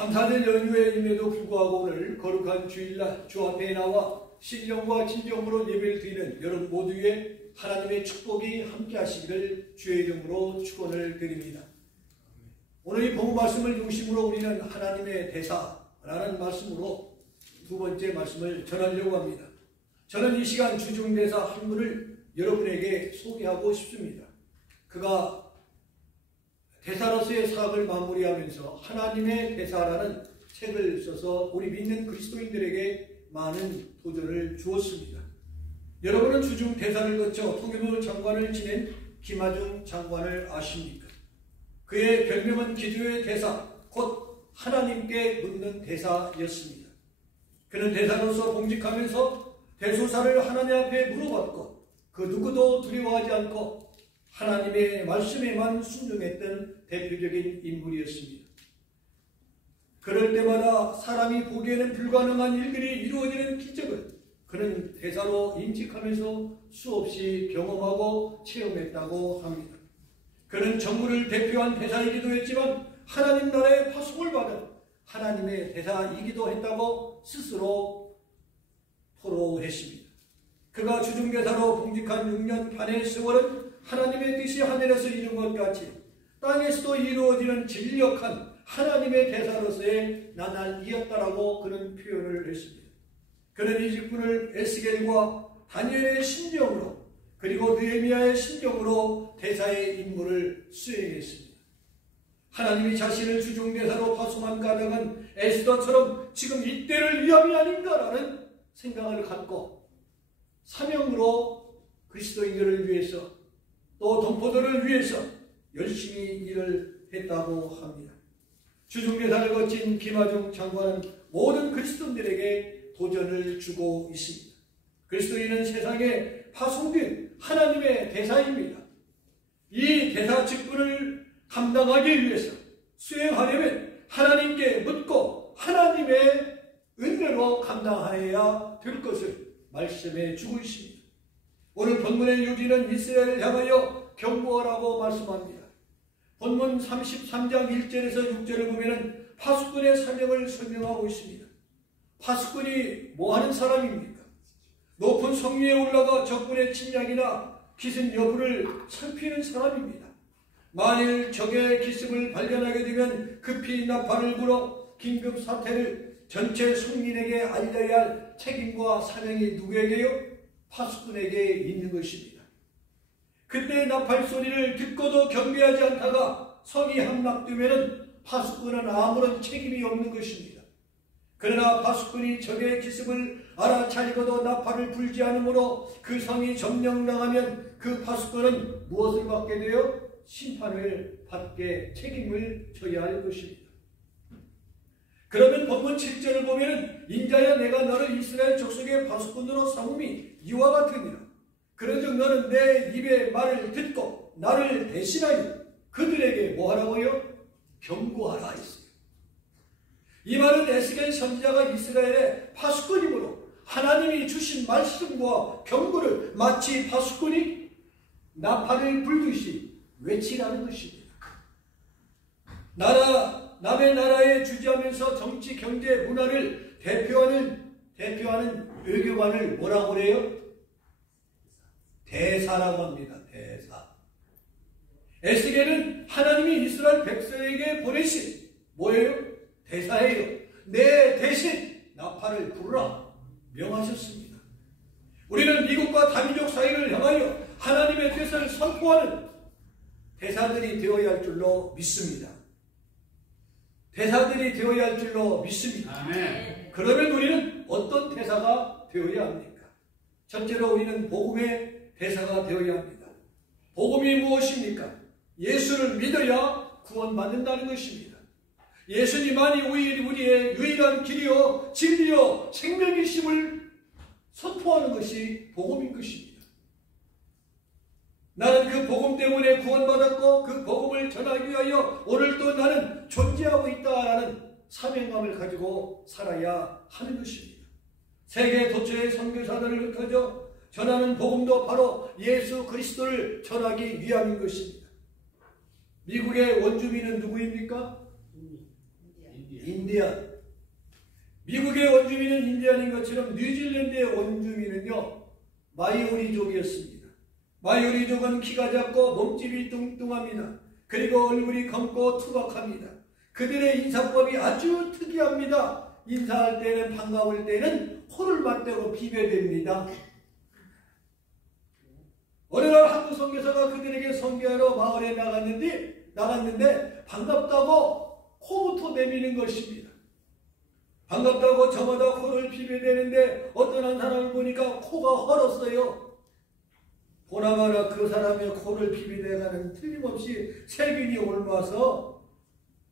감사절 연휴임에도 불구하고 오늘 거룩한 주일날 주 앞에 나와 신령과 진정으로 예배를 드리는 여러분 모두의 하나님의 축복이 함께 하시기를 주의 이름으로 축원을 드립니다. 오늘 이 본문 말씀을 중심으로 우리는 하나님의 대사라는 말씀으로 두 번째 말씀을 전하려고 합니다. 저는 이 시간 주중대사 한 분을 여러분에게 소개하고 싶습니다. 그가 대사로서의 사역을 마무리하면서 하나님의 대사라는 책을 써서 우리 믿는 그리스도인들에게 많은 도전을 주었습니다. 여러분은 주중 대사를 거쳐 통일부 장관을 지낸 김하중 장관을 아십니까? 그의 별명은 기도의 대사, 곧 하나님께 묻는 대사였습니다. 그는 대사로서 봉직하면서 대소사를 하나님 앞에 물어봤고 그 누구도 두려워하지 않고 하나님의 말씀에만 순종했던 대표적인 인물이었습니다. 그럴 때마다 사람이 보기에는 불가능한 일들이 이루어지는 기적을 그는 대사로 임직하면서 수없이 경험하고 체험했다고 합니다. 그는 정부를 대표한 대사이기도 했지만 하나님 나라의 파송을 받은 하나님의 대사이기도 했다고 스스로 토로했습니다. 그가 주중대사로 봉직한 6년 반의 세월은 하나님의 뜻이 하늘에서 이룬 것 같이 땅에서도 이루어지는 진력한 하나님의 대사로서의 나날이었다라고 그는 표현을 했습니다. 그는 이 직분을 에스겔과 다니엘의 심정으로 그리고 느헤미야의 심정으로 대사의 임무를 수행했습니다. 하나님이 자신을 주중대사로 파송한 까닭은 에스더처럼 지금 이때를 위함이 아닌가라는 생각을 갖고 사명으로 그리스도인들을 위해서 또 동포들을 위해서 열심히 일을 했다고 합니다. 주중대사를 거친 김하중 장관은 모든 그리스도인들에게 도전을 주고 있습니다. 그리스도인은 세상에 파송된 하나님의 대사입니다. 이 대사 직분을 감당하기 위해서 수행하려면 하나님께 묻고 하나님의 은혜로 감당하여야 될 것을 말씀해 주고 있습니다. 오늘 본문의 요지는 이스라엘을 향하여 경고하라고 말씀합니다. 본문 33장 1절에서 6절을 보면 파수꾼의 사명을 설명하고 있습니다. 파수꾼이 뭐하는 사람입니까? 높은 성 위에 올라가 적군의 침략이나 기습 여부를 살피는 사람입니다. 만일 적의 기습을 발견하게 되면 급히 나팔을 불어 긴급 사태를 전체 성민에게 알려야 할 책임과 사명이 누구에게요? 파수꾼에게 있는 것입니다. 그때 나팔 소리를 듣고도 경계하지 않다가 성이 함락되면 파수꾼은 아무런 책임이 없는 것입니다. 그러나 파수꾼이 적의 기습을 알아차리고도 나팔을 불지 않으므로 그 성이 점령당하면 그 파수꾼은 무엇을 받게 되어 심판을 받게 책임을 져야 할 것입니다. 그러면 본문 7절을 보면 인자야 내가 너를 이스라엘 족속의 파수꾼으로 삼음이 이와 같으니라. 그런즉 너는 내 입의 말을 듣고 나를 대신하여 그들에게 뭐하라고요? 경고하라 했어요. 이 말은 에스겔 선지자가 이스라엘의 파수꾼이므로 하나님이 주신 말씀과 경고를 마치 파수꾼이 나팔을 불듯이 외치라는 것입니다. 남의 나라에 주지하면서 정치, 경제, 문화를 대표하는 외교관을 뭐라고 그래요? 대사라고 합니다. 대사. 에스겔은 하나님이 이스라엘 백성에게 보내신 뭐예요? 대사예요. 내 대신 나팔을 부르라 명하셨습니다. 우리는 미국과 다민족 사이를 향하여 하나님의 뜻을 선포하는 대사들이 되어야 할 줄로 믿습니다. 대사들이 되어야 할 줄로 믿습니다. 아멘. 그러면 우리는 어떤 대사가 되어야 합니까? 첫째로 우리는 복음의 대사가 되어야 합니다. 복음이 무엇입니까? 예수를 믿어야 구원받는다는 것입니다. 예수님만이 우리의 유일한 길이요 진리요 생명이심을 선포하는 것이 복음인 것입니다. 나는 그 복음 때문에 구원받았고 그 복음을 전하기 위하여 오늘도 나는 존재하고 있다라는 사명감을 가지고 살아야 하는 것입니다. 세계 도처의 선교사들을 흩어져 전하는 복음도 바로 예수 그리스도를 전하기 위함인 것입니다. 미국의 원주민은 누구입니까? 인디안. 인디안. 미국의 원주민은 인디안인 것처럼 뉴질랜드의 원주민은요, 마이오리족이었습니다. 마이오리족은 키가 작고 몸집이 뚱뚱합니다. 그리고 얼굴이 검고 투박합니다. 그들의 인사법이 아주 특이합니다. 인사할 때는 반가울 때는 코를 맞대고 비벼댑니다. 어느 날 한국 선교사가 그들에게 선교하러 마을에 나갔는데 반갑다고 코부터 내미는 것입니다. 반갑다고 저마다 코를 비벼대는데 어떤 한 사람을 보니까 코가 헐었어요. 보나마나 그 사람의 코를 비비대가는 틀림없이 세균이 옮아서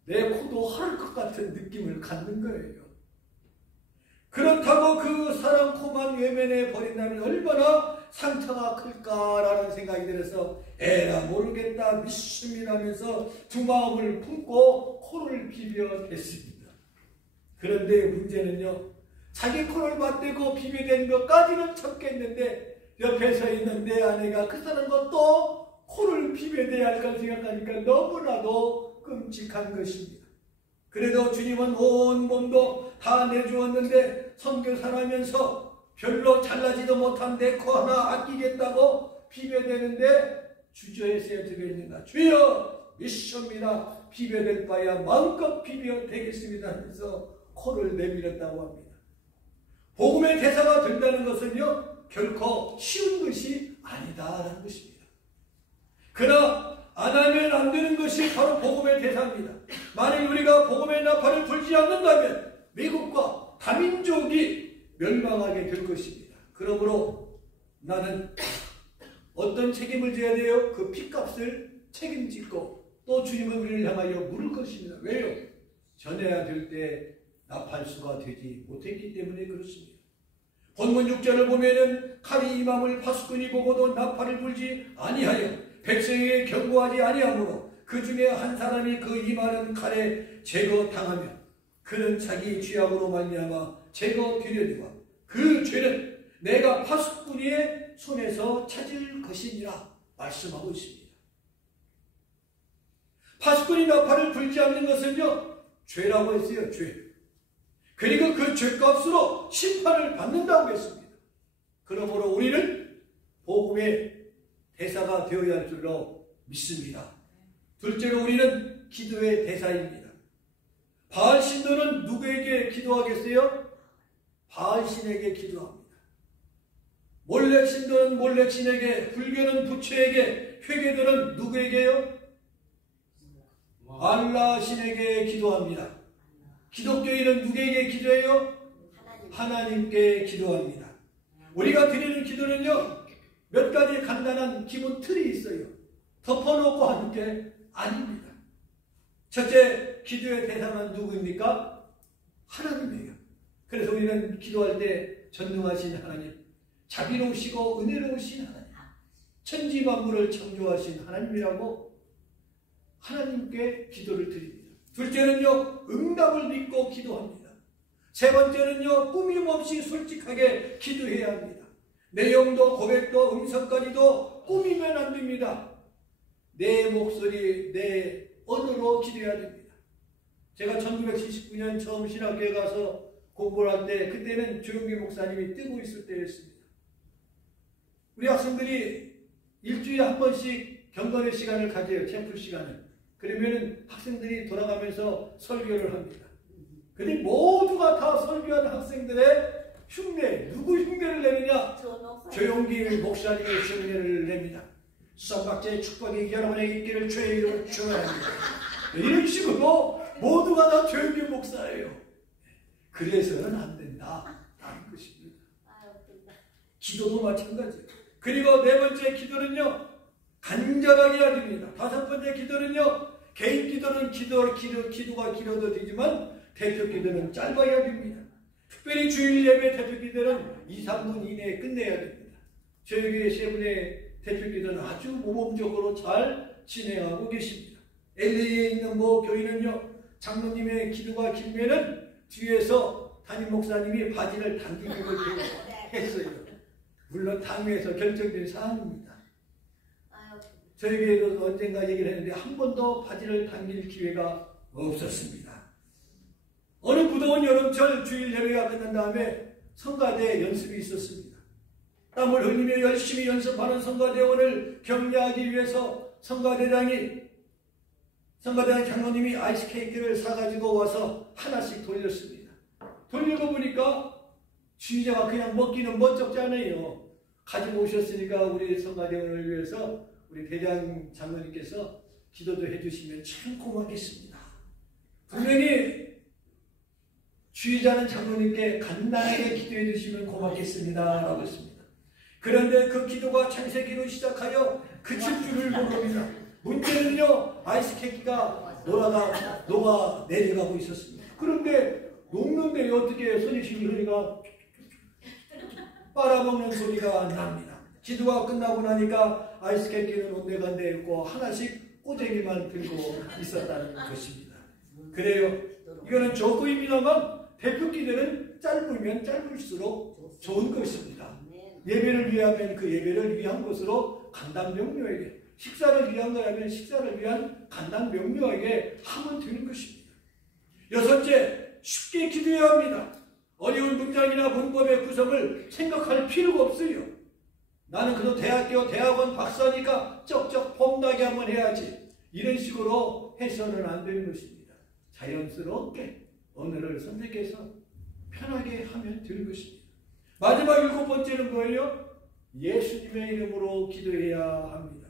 내 코도 헐 것 같은 느낌을 갖는 거예요. 그렇다고 그 사람 코만 외면해 버린다면 얼마나 상처가 클까라는 생각이 들어서 에라 모르겠다 믿습니다면서 두 마음을 품고 코를 비벼댔습니다. 그런데 문제는요, 자기 코를 맞대고 비벼댄 것까지는 쳤겠는데 옆에 서 있는 내 아내가 그 사람과 또 코를 비벼대야 할 걸 생각하니까 너무나도 끔찍한 것입니다. 그래도 주님은 온 몸도 다 내주었는데 선교사라면서 별로 잘나지도 못한 내 코 하나 아끼겠다고 비벼대는데 주저했어야 되겠는가. 주여 믿습니다. 비벼댈 바야 마음껏 비벼대겠습니다 하면서 코를 내밀었다고 합니다. 복음의 대사가 된다는 것은요, 결코 쉬운 것이 아니다라는 것입니다. 그러나 안 하면 안 되는 것이 바로 복음의 대사입니다. 만일 우리가 복음의 나팔을 불지 않는다면 미국과 다민족이 멸망하게 될 것입니다. 그러므로 나는 어떤 책임을 져야 돼요? 그 핏값을 책임지고 또 주님은 우리를 향하여 물을 것입니다. 왜요? 전해야 될 때 나팔수가 되지 못했기 때문에 그렇습니다. 본문 6절을 보면은 칼이 임함을 파수꾼이 보고도 나팔을 불지 아니하여 백성에게 경고하지 아니하므로 그 중에 한 사람이 그 임하는 칼에 제거당하며 그는 자기 죄악으로 말미암아 제거되려니와 그 죄는 내가 파수꾼의 손에서 찾을 것이니라 말씀하고 있습니다. 파수꾼이 나팔을 불지 않는 것은요, 죄라고 했어요. 죄. 그리고 그 죄값으로 심판을 받는다고 했습니다. 그러므로 우리는 복음의 대사가 되어야 할 줄로 믿습니다. 둘째로 우리는 기도의 대사입니다. 바알 신도는 누구에게 기도하겠어요? 바알 신에게 기도합니다. 몰렉 신도는 몰렉 신에게, 불교는 부처에게, 회계들은 누구에게요? 알라 신에게 기도합니다. 기독교인은 누구에게 기도해요? 하나님께 기도합니다. 우리가 드리는 기도는요, 몇 가지 간단한 기본 틀이 있어요. 덮어놓고 하는 게 아닙니다. 첫째, 기도의 대상은 누구입니까? 하나님이에요. 그래서 우리는 기도할 때 전능하신 하나님, 자비로우시고 은혜로우신 하나님, 천지 만물을 창조하신 하나님이라고 하나님께 기도를 드립니다. 둘째는요, 응답을 믿고 기도합니다. 세 번째는요, 꾸밈없이 솔직하게 기도해야 합니다. 내용도 고백도 음성까지도 꾸미면 안 됩니다. 내 목소리, 내 언어로 기도해야 됩니다. 제가 1979년 처음 신학교에 가서 공부를 할 때, 그때는 조용기 목사님이 뜨고 있을 때였습니다. 우리 학생들이 일주일에 한 번씩 경건의 시간을 가져요. 챔플 시간을. 그러면 학생들이 돌아가면서 설교를 합니다. 근데 모두가 다 설교하는 학생들의 흉내, 누구 흉내를 내느냐? 조용기 목사님의 흉내를 냅니다. 썸박제의 축복이 여러분에게 있기를 주의 이름으로 축원합니다. 이런 식으로 모두가 다 조용기 목사예요. 그래서는 안 된다 라는 것입니다. 기도도 마찬가지예요. 그리고 네 번째 기도는요, 간절하게 해야 됩니다. 다섯 번째 기도는요, 개인 기도는 기도가 길어도 되지만 대표 기도는 짧아야 됩니다. 특별히 주일 예배 대표 기도는 2, 3분 이내에 끝내야 됩니다. 저희 세 분의 대표 기도는 아주 모범적으로 잘 진행하고 계십니다. LA에 있는 모 교인은요, 장로님의 기도가 길면은 뒤에서 담임 목사님이 바지를 당기는 걸 했어요. 물론 당회에서 결정된 사항입니다. 저희 교회도 언젠가 얘기를 했는데 한 번도 바지를 당길 기회가 없었습니다. 어느 뜨거운 여름철 주일 예배가 끝난 다음에 성가대 연습이 있었습니다. 땀을 흘리며 열심히 연습하는 성가대원을 격려하기 위해서 성가대장 장로님이 아이스케이크를 사가지고 와서 하나씩 돌렸습니다. 돌리고 보니까 주의자가 그냥 먹기는 멋쩍잖아요. 가지고 오셨으니까 우리 성가대원을 위해서 우리 대장 장로님께서 기도도 해주시면 참 고맙겠습니다. 분명히 주의자는 장로님께 간단하게 기도해 주시면 고맙겠습니다 라고 했습니다. 그런데 그 기도가 창세기로 시작하여 그칠 줄을 모릅니다. 문제는요, 아이스케이크가 녹아 내려가고 있었습니다. 그런데 녹는데 어떻게 손이신 소리가 빨아먹는 소리가 납니다. 기도가 끝나고 나니까 아이스케이크는 온데간데 있고 하나씩 꼬쟁이만 들고 있었다는 것입니다. 그래요. 이거는 조구입니다만 대표 기도는 짧으면 짧을수록 좋은 것입니다. 예배를 위하면 그 예배를 위한 것으로 간단 명료하게, 식사를 위한 거라면 식사를 위한 간단 명료하게 하면 되는 것입니다. 여섯째, 쉽게 기도해야 합니다. 어려운 문장이나 문법의 구성을 생각할 필요가 없어요. 나는 그래도 대학원 박사니까 쩍쩍 폼나게 한번 해야지. 이런 식으로 해서는 안 되는 것입니다. 자연스럽게 언어를 선택해서 편하게 하면 되는 것입니다. 마지막 7번째는 뭐예요? 예수님의 이름으로 기도해야 합니다.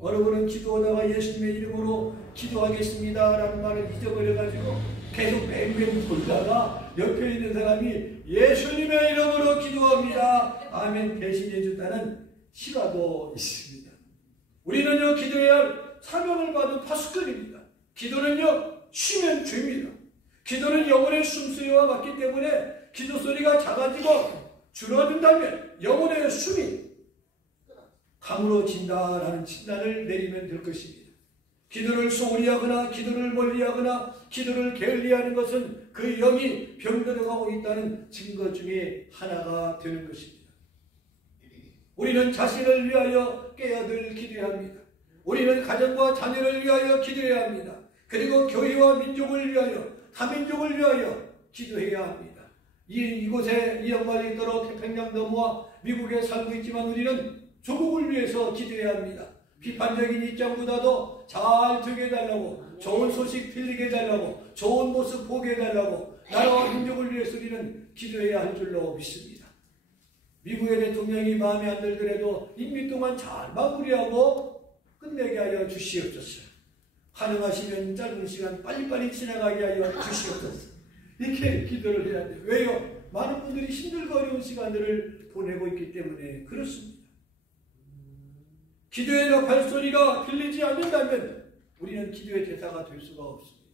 어느 분은 기도하다가 예수님의 이름으로 기도하겠습니다 라는 말을 잊어버려가지고 계속 뱅뱅 돌다가 옆에 있는 사람이 예수님의 이름으로 기도합니다 아멘 대신해 준다는 실화도 있습니다. 우리는요, 기도해야 할 사명을 받은 파수꾼입니다. 기도는요, 쉬면 죄입니다. 기도는 영혼의 숨소리와 같기 때문에 기도 소리가 작아지고 줄어든다면 영혼의 숨이 가물어진다라는 진단을 내리면 될 것입니다. 기도를 소홀히 하거나 기도를 멀리하거나 기도를 게을리하는 것은 그 영이 병들어가고 있다는 증거 중에 하나가 되는 것입니다. 우리는 자신을 위하여 깨어들 기도해야 합니다. 우리는 가정과 자녀를 위하여 기도해야 합니다. 그리고 교회와 민족을 위하여, 다민족을 위하여 기도해야 합니다. 이곳에 이 영광이 있도록 태평양 너머와 미국에 살고 있지만 우리는 조국을 위해서 기도해야 합니다. 비판적인 입장보다도 잘 되게 해달라고, 좋은 소식 들리게 해달라고, 좋은 모습 보게 해달라고 나라와 민족을 위해서 우리는 기도해야 할 줄로 믿습니다. 미국의 대통령이 마음에 안 들더라도 임기 동안 잘 마무리하고 끝내게 하여 주시옵소서. 가능하시면 짧은 시간 빨리빨리 지나가게 하여 주시옵소서. 이렇게 기도를 해야 돼요. 왜요? 많은 분들이 힘들고 어려운 시간들을 보내고 있기 때문에 그렇습니다. 기도의 발소리가 들리지 않는다면 우리는 기도의 대사가 될 수가 없습니다.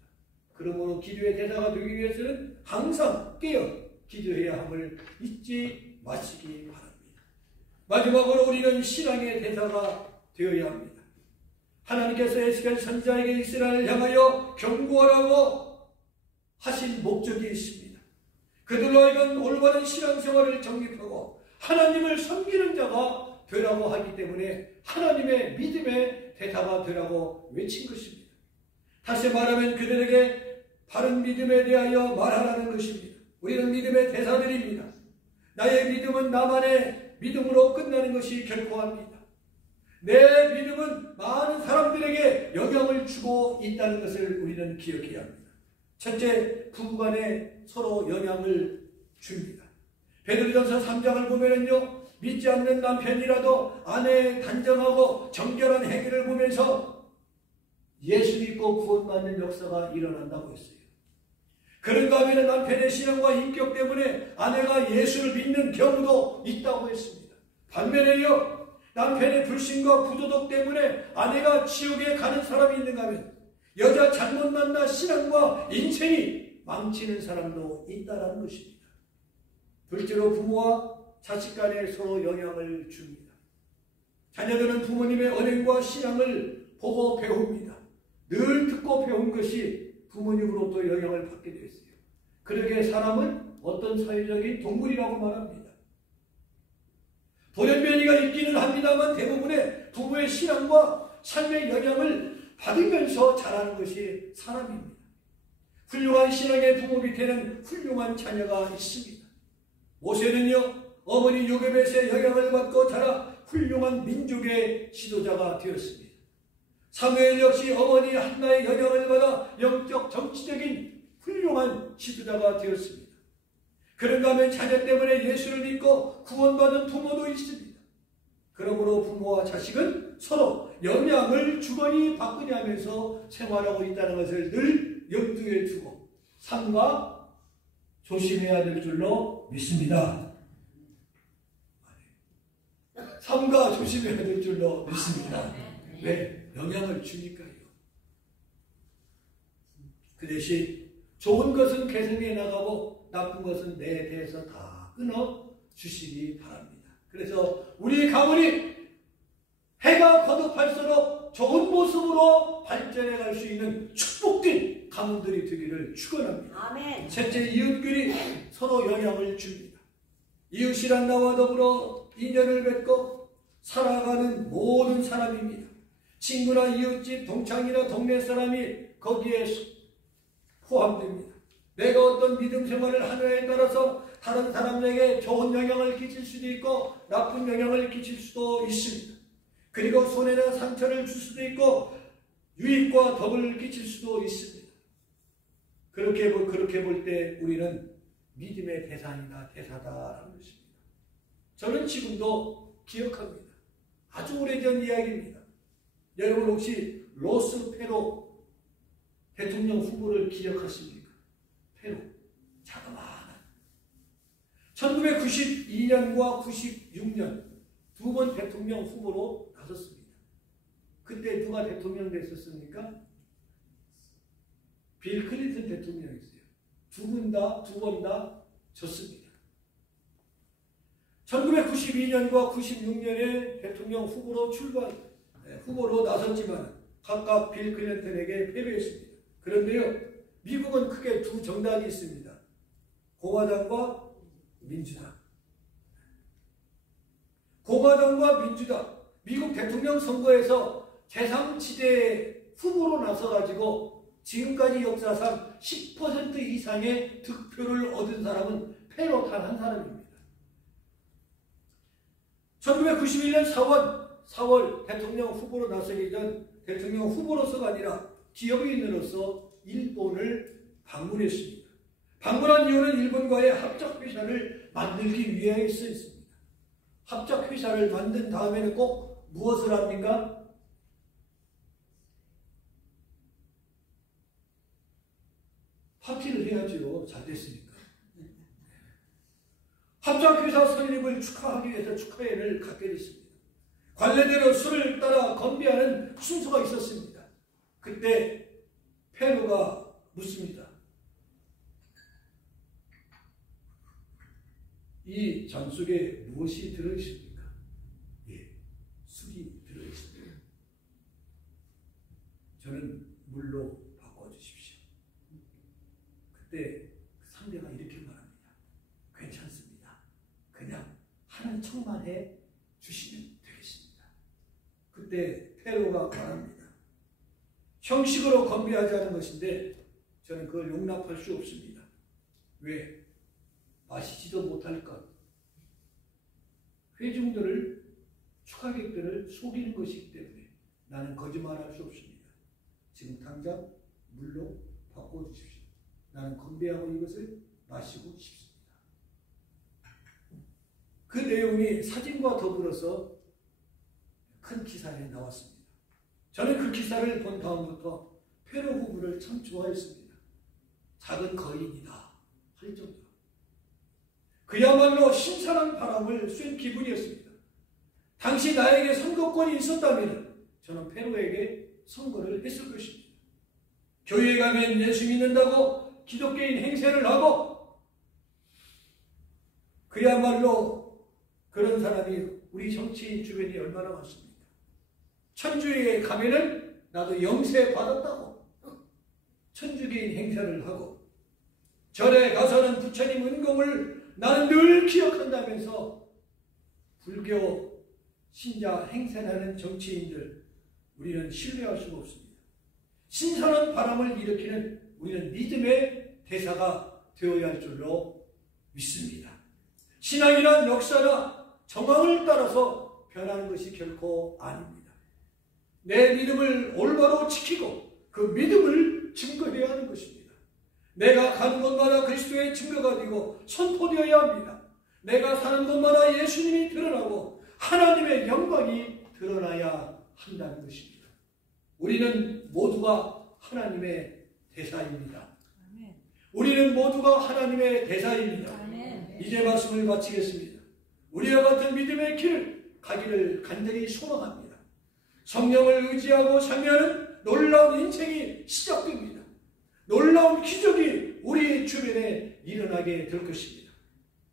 그러므로 기도의 대사가 되기 위해서는 항상 깨어 기도해야 함을 잊지 마시기 바랍니다. 마지막으로 우리는 신앙의 대사가 되어야 합니다. 하나님께서 에스겔 선지자에게 이스라엘을 향하여 경고하라고 하신 목적이 있습니다. 그들로 하여금 올바른 신앙생활을 정립하고 하나님을 섬기는 자가 되라고 하기 때문에 하나님의 믿음의 대사가 되라고 외친 것입니다. 다시 말하면 그들에게 바른 믿음에 대하여 말하라는 것입니다. 우리는 믿음의 대사들입니다. 나의 믿음은 나만의 믿음으로 끝나는 것이 결코 아닙니다. 내 믿음은 많은 사람들에게 영향을 주고 있다는 것을 우리는 기억해야 합니다. 첫째, 부부간에 서로 영향을 줍니다. 베드로전서 3장을 보면은요, 믿지 않는 남편이라도 아내의 단정하고 정결한 행위를 보면서 예수 믿고 구원받는 역사가 일어난다고 했어요. 그런가 하면 남편의 신앙과 인격 때문에 아내가 예수를 믿는 경우도 있다고 했습니다. 반면에요, 남편의 불신과 부도덕 때문에 아내가 지옥에 가는 사람이 있는가 하면 여자 잘못 만나 신앙과 인생이 망치는 사람도 있다는 것입니다. 둘째로 부모와 자식 간에 서로 영향을 줍니다. 자녀들은 부모님의 언행과 신앙을 보고 배웁니다. 늘 듣고 배운 것이 부모님으로부터 영향을 받게 되어 있어요. 그러기에 사람은 어떤 사회적인 동물이라고 말합니다. 돌연변이가 있기는 합니다만 대부분의 부모의 신앙과 삶의 영향을 받으면서 자라는 것이 사람입니다. 훌륭한 신앙의 부모 밑에는 훌륭한 자녀가 있습니다. 모세는요, 어머니 요게벳의 영향을 받고 자라 훌륭한 민족의 지도자가 되었습니다. 사무엘 역시 어머니 한나의 영향을 받아 영적 정치적인 훌륭한 지도자가 되었습니다. 그런가 하면 자녀 때문에 예수를 믿고 구원받은 부모도 있습니다. 그러므로 부모와 자식은 서로 영향을 주거니 받거니 하면서 생활하고 있다는 것을 늘 염두에 두고 삼가 조심해야 될 줄로 믿습니다. 삼가 조심해야 될 줄로 믿습니다. 왜? 영향을 주니까요. 그 대신 좋은 것은 계승해 나가고 나쁜 것은 내 대해서 다 끊어 주시기 바랍니다. 그래서 우리 가문이 해가 거듭할수록 좋은 모습으로 발전해 갈 수 있는 축복된 가문들이 되기를 축원합니다. 아멘. 셋째, 이웃끼리 서로 영향을 줍니다. 이웃이란 나와 더불어 인연을 맺고 살아가는 모든 사람입니다. 친구나 이웃집, 동창이나 동네 사람이 거기에 포함됩니다. 내가 어떤 믿음 생활을 하느냐에 따라서 다른 사람에게 좋은 영향을 끼칠 수도 있고 나쁜 영향을 끼칠 수도 있습니다. 그리고 손해나 상처를 줄 수도 있고 유익과 덕을 끼칠 수도 있습니다. 그렇게 볼 때 우리는 믿음의 대상이나 대사다라는 것입니다. 저는 지금도 기억합니다. 아주 오래전 이야기입니다. 여러분 혹시 로스 페로 대통령 후보를 기억하십니까? 페로, 자그마한 1992년과 96년 두 번 대통령 후보로 나섰습니다. 그때 누가 대통령 됐었습니까? 빌 클린턴 대통령이었어요. 두 번 다 졌습니다. 1992년과 96년에 대통령 후보로 나섰지만 각각 빌 클린턴에게 패배했습니다. 그런데요, 미국은 크게 두 정당이 있습니다. 공화당과 민주당. 공화당과 민주당, 미국 대통령 선거에서 제3지대 후보로 나서가지고 지금까지 역사상 10% 이상의 득표를 얻은 사람은 페로 단 한 사람입니다. 1991년 4월 대통령 후보로 나서기 전 대통령 후보로서가 아니라 기업인으로서 일본을 방문했습니다. 방문한 이유는 일본과의 합작회사를 만들기 위해 있었습니다. 합작회사를 만든 다음에는 꼭 무엇을 합니까? 파티를 해야죠. 잘 됐으니까. 합작회사 설립을 축하하기 위해서 축하회를 갖게 됐습니다. 관례대로 술을 따라 건배하는 순서가 있었습니다. 그때 페로가 묻습니다. 이 잔 속에 무엇이 들어있습니까? 예, 술이 들어있습니다. 저는 물로 바꿔주십시오. 그때 상대가 이렇게 말합니다. 괜찮습니다. 그냥 하는 척만 해 주시면 되겠습니다. 그때 페로가 말합니다. 형식으로 건배하지 않은 것인데 저는 그걸 용납할 수 없습니다. 왜? 마시지도 못할 것. 회중들을, 축하객들을 속이는 것이기 때문에 나는 거짓말할 수 없습니다. 지금 당장 물로 바꿔주십시오. 나는 건배하고 이것을 마시고 싶습니다. 그 내용이 사진과 더불어서 큰 기사에 나왔습니다. 저는 그 기사를 본 다음부터 페로 후보를 참 좋아했습니다. 작은 거인이다 할 정도로. 그야말로 신선한 바람을 쐴 기분이었습니다. 당시 나에게 선거권이 있었다면 저는 페로에게 선거를 했을 것입니다. 교회에 가면 예수 믿는다고 기독교인 행세를 하고 그야말로 그런 사람이 우리 정치인 주변에 얼마나 많습니까? 천주교에 가면은 나도 영세 받았다고 천주교인 행세를 하고 절에 가서는 부처님 은공을 나는 늘 기억한다면서 불교 신자 행세하는 정치인들 우리는 신뢰할 수가 없습니다. 신선한 바람을 일으키는 우리는 믿음의 대사가 되어야 할 줄로 믿습니다. 신앙이란 역사나 정황을 따라서 변하는 것이 결코 아닙니다. 내 믿음을 올바로 지키고 그 믿음을 증거해야 하는 것입니다. 내가 가는 곳마다 그리스도의 증거가 되고 선포되어야 합니다. 내가 사는 곳마다 예수님이 드러나고 하나님의 영광이 드러나야 한다는 것입니다. 우리는 모두가 하나님의 대사입니다. 우리는 모두가 하나님의 대사입니다. 이제 말씀을 마치겠습니다. 우리와 같은 믿음의 길을 가기를 간절히 소망합니다. 성령을 의지하고 참여하는 놀라운 인생이 시작됩니다. 놀라운 기적이 우리 주변에 일어나게 될 것입니다.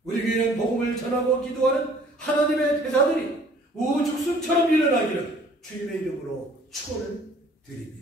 우리 교회는 복음을 전하고 기도하는 하나님의 대사들이 우죽순처럼 일어나기를 주님의 이름으로 축원을 드립니다.